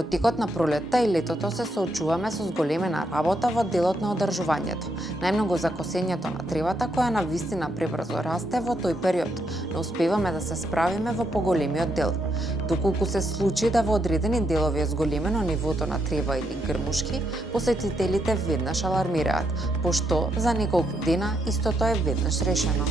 Во текот на пролетта и летото се соочуваме со зголемена работа во делот на одржувањето. Најмногу за косењето на тревата, која на вистина пребрзо расте во тој период, но успеваме да се справиме во поголемиот дел. Доколку се случи да во одредени делови е зголемено нивото на трева или грмушки, посетителите веднаш алармираат, пошто за неколку дена истото е веднаш решено.